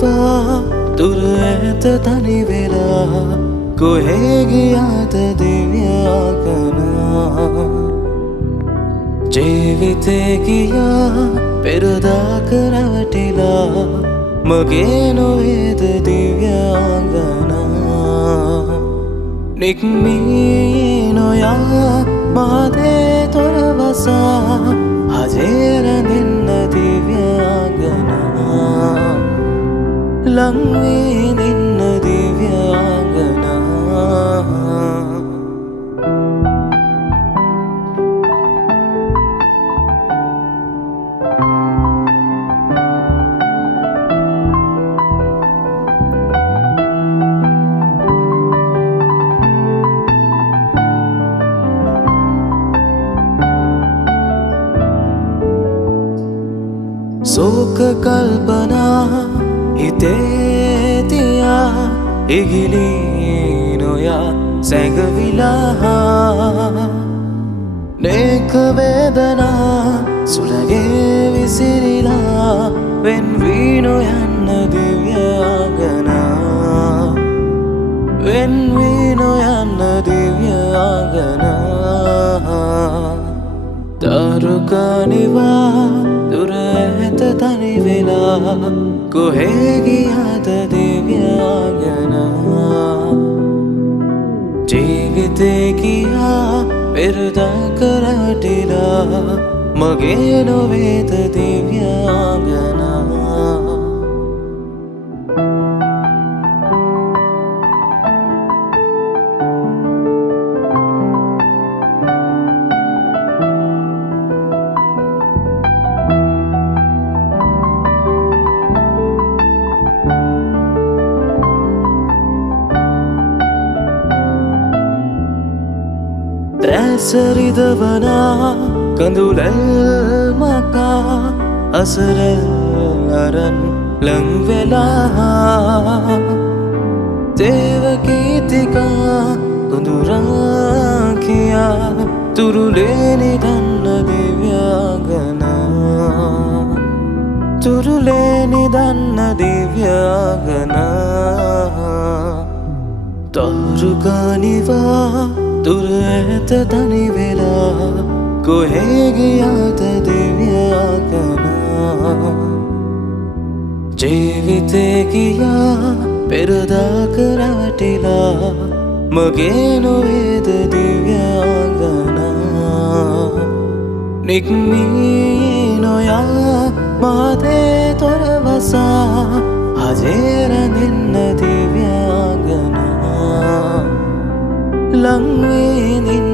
කනිවා දුර ඇත තනි වෙලා කොහේ ගියාද දිව්‍යාංගනා ජීවිතේ ගියා පෙරදාක රැවටිලා මගේ නොවේද දිව්‍යාංගනා නික්මී නොයා මාදේ තොරවසා හජේ රැඳෙන්න දිව්‍යාංගනා ලං වී නින්න දිව්‍යාංගනා शोक कल्पना हिते दिया इगिली नोया सैंगविला नेक वेदना सुलगे विसिरिला वेन वीनो यन्न दिव्यांगना वेन वीनो यन्न दिव्यांगना तारुकानिवा දුර ඇත තනි වෙලා කොහේ ගියාද දිව්‍යාංගනා ජීවිතේ ගියා පෙරදාක රැවටිලා මගේ නොවේද දිව්‍යාංගනා දැසරිදවනා කඳුලැල් මකා අසරල් අරන් ලංවෙලා දේවකීතිකා තුඳුරා කියා තුරුලේ නිදන්න දිව්‍යාංගනා තුරුලේ නිදන්න දිව්‍යාංගනා තරුකනිවා දුර ඇත තනි වෙලා කොහේ ගියාද දිව්‍යාංගනා ජීවිතේ ගියා පෙරදාක රැවටිලා මගේ නොවේද දිව්‍යාංගනා නික්මී නොයා මාදේ තොරවසා හජේ රැඳෙන්න දිව්‍යාංගනා ලං වී නින්න